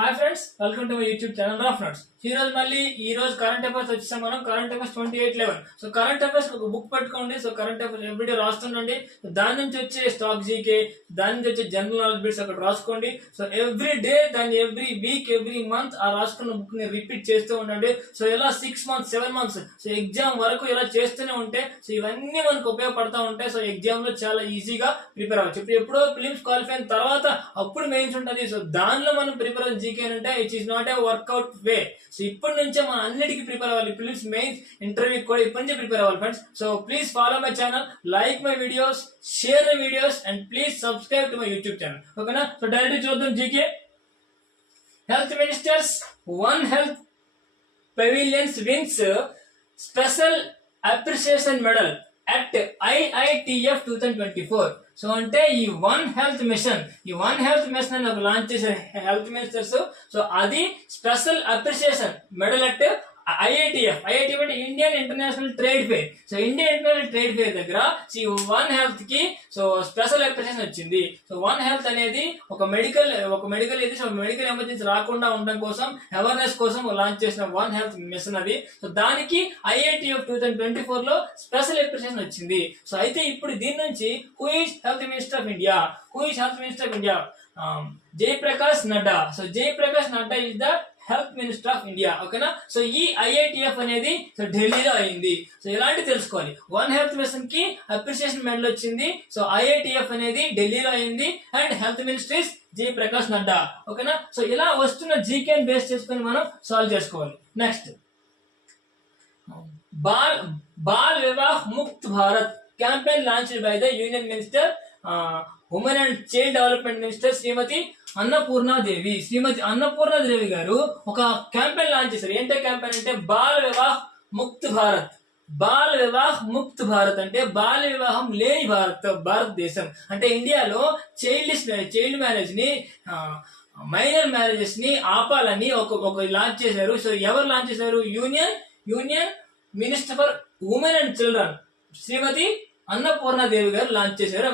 Hi friends, welcome to my YouTube channel రా friends. ఈ రోజు కరెంట్ అఫైర్స్ వచ్చేసాం. మనం current affairs 2811. So current affairs ఒక బుక్ పెట్టుకోండి. సో కరెంట్ అఫైర్స్ ఎవ్రీడే రాస్తుండండి. దాని నుంచి వచ్చే స్టాక్ జీకే, దాని నుంచి వచ్చే జనరల్ నాలెడ్జ్ బిట్స్ అక్కడ రాసుకోండి. సో ఎవ్రీ డే దాన్ని ఎవ్రీ వీక్ ఎవ్రీ మంత్ ఆ రాసుకున్న బుక్ ని రిపీట్ చేస్తూ ఉండండి. సో ఇలా 6 months 7 months సో ఎగ్జామ్ వరకు ఇలా చేస్తూనే ఉంటే సో ఇవన్నీ మనకు ఉపయోగపడతా ఉంటాయి. సో ఎగ్జామ్ లో చాలా ఈజీగా ప్రిపేర్ అవ్వచ్చు. ఇప్పుడు ఎప్పుడో ఫిలిమ్స్ క్వాలిఫై అయిన తర్వాత అప్పుడు మెయిన్స్ ఉంటుంది. సో దానిలో మనం ప్రిపేర్ అవ్వాలి. జీకే అంటే it is not a workout way. So ఇప్పటి నుంచే మనం అన్నిటికీ ప్రిపేర్ అవ్వాలి. ఫిలిమ్స్ మెయిన్స్ ఇంటర్వ్యూ కూడా ఇప్పటి నుంచే ప్రిపేర్ అవ్వాలి friends. So please follow my channel, like my videos, share my videos and please subscribe to my YouTube channel. ఓకేనా? సో డైరెక్ట్ చూద్దాం GK. Health ministers one health pavilions wins special appreciation medal at IITF 2024. So అంటే ఈ one health machine అని ఒక launch చేశారు health ministers. So అది special appreciation medal at ఐఐటిఎఫ్ అంటే Indian international trade fair. So Indian international trade fair దగ్గర one health కి so special appreciation వచ్చింది. సో వన్ హెల్త్ అనేది ఒక మెడికల్ ఇది. సో మెడికల్ ఎమర్జెన్సీ రాకుండా ఉండడం కోసం, అవేర్నెస్ కోసం లాంచ్ చేసిన వన్ హెల్త్ మిషన్ అది. సో దానికి IITF 2024 లో స్పెషల్ అప్రిసియేషన్ వచ్చింది. సో అయితే ఇప్పుడు దీని నుంచి who is health minister of India? Jayaprakash Nadda. So Jayaprakash Nadda is the health minister of India. ఓకేనా? సో ఈ IITF అనేది సో ఢిల్లీలో అయింది. సో ఇలాంటి తెలుసుకోవాలి. వన్ హెల్త్ మిషన్ కి అప్రిసియేషన్ మెడల్ వచ్చింది. సో IITF అనేది ఢిల్లీలో అయింది and health minister is Jayaprakash Nadda. ఓకేనా? సో ఇలా వస్తున్న జీకే బేస్ చేసుకొని మనం సాల్వ్ చేసుకోవాలి. Next, Bal Vivah Mukt Bharat campaign launched by the union minister women and child development minister Shrimati Annapurna Devi గారు ఒక క్యాంపెయిన్ లాంచ్ చేశారు. ఏంటో క్యాంపెయిన్ అంటే బాల్ వివాహ్ ముక్త్ భారత్ అంటే బాల్య వివాహం లేని భారతదేశం. అంటే ఇండియాలో చైల్డ్ మ్యారేజ్ ని, మైనర్ మ్యారేజెస్ ని ఆపాలని ఒక లాంచ్ చేశారు. సో ఎవరు లాంచ్ చేశారు? Union minister for women and children Shrimati Annapurna Devi గారు లాంచ్ చేశారు.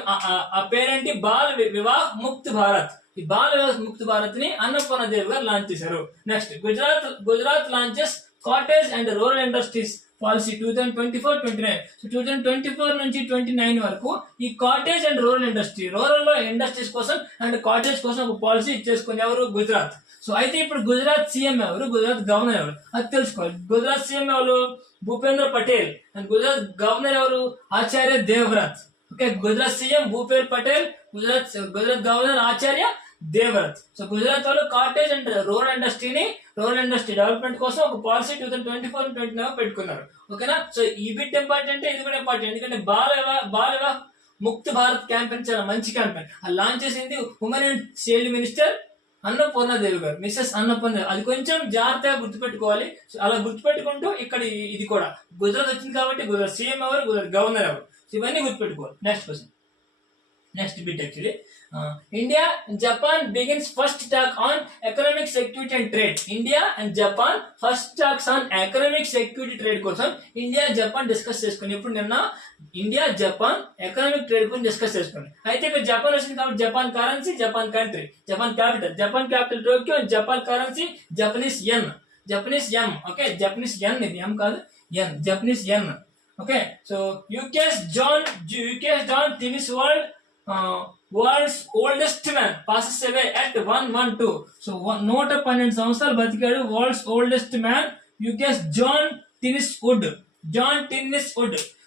ఆ పేరేంటి? బాల్ వివాహ్ ముక్త్ భారత్. ఈ బాల్ వివాహ్ ముక్త్ భారత్ ని అన్నపూర్ణాదేవి గారు లాంచ్ చేశారు. Next, Gujarat launches cottage and rural industries policy 2024-29. So 2024 నుంచి 29 వరకు ఈ కాటేజ్ అండ్ రూరల్ లో ఇండస్ట్రీస్ కోసం అండ్ కాటేజ్ కోసం ఒక పాలసీ ఇచ్చేసుకుని ఎవరు? గుజరాత్. సో అయితే ఇప్పుడు గుజరాత్ సీఎం ఎవరు? గుజరాత్ గవర్నర్ ఎవరు? అది తెలుసుకోవాలి. గుజరాత్ సీఎం ఎవరు? భూపేంద్ర పటేల్. అండ్ గుజరాత్ గవర్నర్ ఎవరు? Acharya Devvrat. Okay, Gujarat CM Bhupendra Patel, Gujarat governor Acharya Devvrat. So Gujarat వాళ్ళు cottage and rural industry development కోసం ఒక పాలసీ 2024-29 పెట్టుకున్నారు. ఓకేనా? సో ఈ బిట్ ఇంపార్టెంట్, ఇది కూడా ఇంపార్టెంట్. ఎందుకంటే బాల్ వివాహ్ ముక్త్ భారత్ క్యాంపెయిన్ చాలా మంచి క్యాంపెయిన్. ఆ లాంచ్ చేసింది women and child minister Annapurna Devi గారు, మిస్సెస్ అన్నపూర్ణాదేవి. అది కొంచెం జాగ్రత్తగా గుర్తుపెట్టుకోవాలి. సో అలా గుర్తుపెట్టుకుంటూ ఇక్కడ ఇది కూడా గుజరాత్ వచ్చింది కాబట్టి గుజరాత్ సీఎం ఎవరు, గుజరాత్ గవర్నర్ ఎవరు, ఇవన్నీ గుర్తుపెట్టుకోవాలి. Next bit actually, India and Japan begins first talk on economic security and trade. India and Japan first talks on economic security trade కోసం ఇండియా జపాన్ డిస్కస్ చేసుకుని, ఇప్పుడు నిన్న ఇండియా జపాన్ ఎకనామిక్ ట్రేడ్ గురించి discuss చేసుకుని. అయితే ఇక్కడ Japan వచ్చింది కాబట్టి Japan currency, Japan country, Japan capital Tokyo, Japan currency Japanese yen. Okay, Japanese yen, ఇది ఎం కాదు, yen, Japanese yen. Okay, so UK's John టినిస్ world's oldest man passes away at 112. So 112 సంవత్సరాలు బతికాడు world's oldest man UK's John Tinniswood.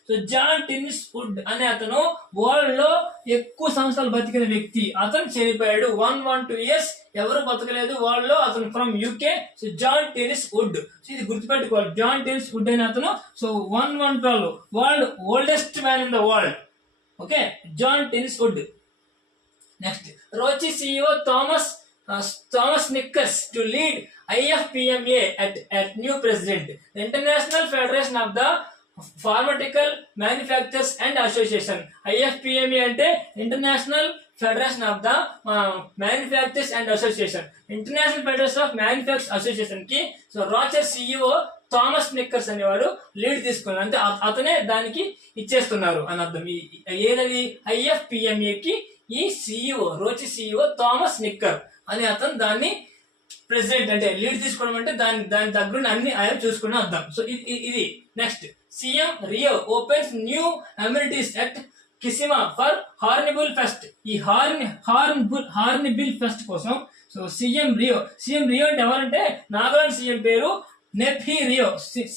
So John Tinniswood అనే అతను world లో ఎక్కువ సంవత్సరాలు బతికిన వ్యక్తి. అతను చనిపోయాడు. 112 years ఎవరు బతకలేదు వరల్డ్ లో. అతను from UK. So John Tinniswood. So ఇది గుర్తుపెట్టుకోవాలి. జాన్ టినిస్ వుడ్ అనే అతను. So 112 world oldest man in the world. Okay, John Tinniswood. Next, Roche CEO Thomas నిక్కర్స్ to lead IFPMA at new president. The International Federation of the Pharmaceutical Manufacturers and Association. IFPMA అంటే international federation of the manufacturers and association. International federation of manufacturers association కి so రాచర్ CEO Thomas knickers అనేవాడు lead తీసుకున్నారు. అంటే అతనే దానికి ఇచ్చేస్తున్నారు అని అర్థం. ఏదది? IFPMA కి ఈ CEO రోచి CEO థామస్ నిక్కర్ అనే అతను దాన్ని ప్రెసిడెంట్ అంటే లీడ్ తీసుకోవడం అంటే దాని దగ్గర అన్ని ఆయన చూసుకుని అర్థం. సో ఇది next. CM Rio opens new amenities at Kisama for Hornbill fest. ఈ హార్నిబుల్ ఫెస్ట్ కోసం సో సీఎం రియో అంటే ఎవరంటే నాగాలాండ్ సీఎం పేరు నెఫ్యూ రియో.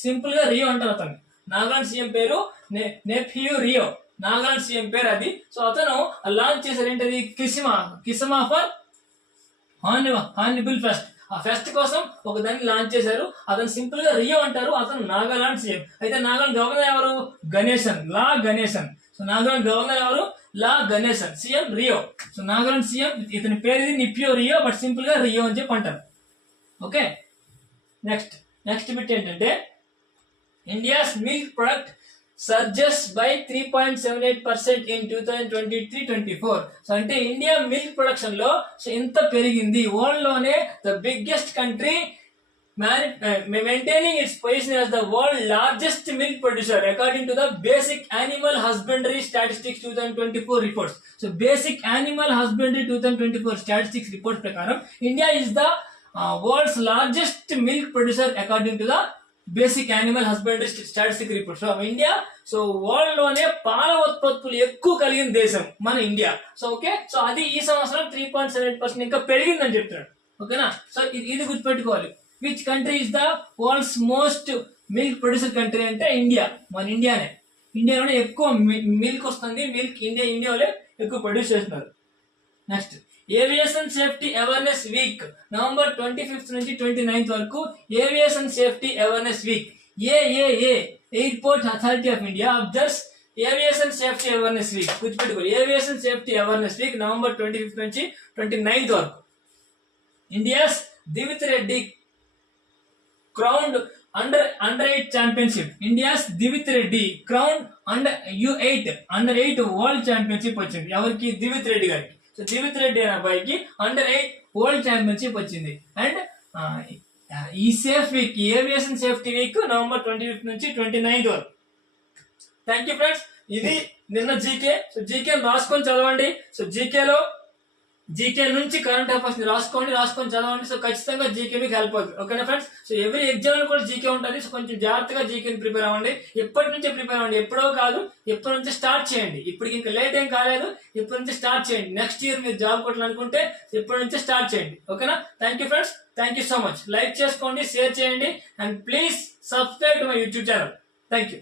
సింపుల్ గా రియో అంటారు అతను. నాగాలాండ్ సీఎం పేరు నెఫ్యూ రియో, నాగాలాండ్ సీఎం పేరు అది. సో అతను లాంచ్ చేశారు ఏంటది, కిసిమా ఫర్ హార్నిబుల్ ఫెస్ట్. ఆ ఫెస్ట్ కోసం ఒక దాన్ని లాంచ్ చేశారు. అతను సింపుల్ గా రియో అంటారు, అతను నాగాలాండ్ సీఎం. అయితే నాగాలాండ్ గవర్నర్ ఎవరు, గణేశన్. సో నాగాలాండ్ గవర్నర్ ఎవరు, La Ganesan. CM Rio. So Nagaland CM ఇతని పేరు ఇది నిప్యో రియో, బట్ సింపుల్ గా రియో అని చెప్పి అంటారు. ఓకే, నెక్స్ట్ బిట్ ఏంటంటే India's milk product surges by 3.78% in 2023-24. So అంటే ఇండియా మిల్క్ ప్రొడక్షన్ లో సో ఇంత పెరిగింది. వరల్డ్ లోనే the biggest country maintaining its position as the world largest milk producer according to the Basic Animal Husbandry Statistics 2024 reports. So Basic Animal Husbandry 2024 statistics report prakaram India is the world's largest milk producer according to the Basic Animal Husbandry Statistics report. So India so world లోనే పాల ఉత్పత్తులు ఎక్కువ కలిగిన దేశం మన India. So okay, so అది ఈ సంవత్సరం 3.78% ఇంకా పెరిగిందని చెప్తున్నాడు. ఓకేనా, సో ఇది గుర్తుపెట్టుకోవాలి. Which country is the world's most milk producer country అంటే ఇండియా, మన ఇండియానే. ఇండియాలోనే ఎక్కువ మిల్క్ వస్తుంది. ఇండియాలో ఎక్కువ ప్రొడ్యూస్ చేస్తున్నారు. Next, aviation safety awareness week November 25 నుంచి 29 వరకు aviation safety awareness week. AAA airport authority of India observes aviation safety awareness week. గుర్తుపెట్టుకోవాలి, aviation safety awareness week November 25 నుంచి 29 వరకు. India's Divith Reddy crowned under 8 championship. India's Divith Reddy crowned under U8 world championship వచ్చింది. ఎవరికి, దివిత్ రెడ్డి గారికి. So Divit Reddy అనే అబ్బాయికి under 8 world championship వచ్చింది. And ఈ safe week, aviation safety week November 25 నుంచి 29 వరకు. థ్యాంక్ యూ ఫ్రెండ్స్, ఇది నిన్న జీకే. సో జీకే రాసుకొని చదవండి. సో జీకే నుంచి కరెంట్ అఫైర్స్ రాసుకొని చదవండి. సో ఖచ్చితంగా జీకే మీకు హెల్ప్ అవుతుంది. ఓకేనా ఫ్రెండ్స్, సో ఎవ్రీ ఎగ్జామ్ లో కూడా జీకే ఉంటుంది. సో కొంచెం జాగ్రత్తగా జీకేని ప్రిపేర్ అవ్వండి. ఎప్పటి నుంచే ప్రిపేర్ అవ్వండి, ఎప్పుడో కాదు, ఎప్పటి నుంచి స్టార్ట్ చేయండి. ఇప్పటికి ఇంకా లేట్ ఏం కాలేదు, ఇప్పటి నుంచి స్టార్ట్ చేయండి. నెక్స్ట్ ఇయర్ మీరు జాబ్ కొట్టాలనుకుంటే ఇప్పటి నుంచి స్టార్ట్ చేయండి. ఓకేనా, thank you friends, thank you so much. Like చేసుకోండి, షేర్ చేయండి, and please subscribe to my YouTube channel. Thank you.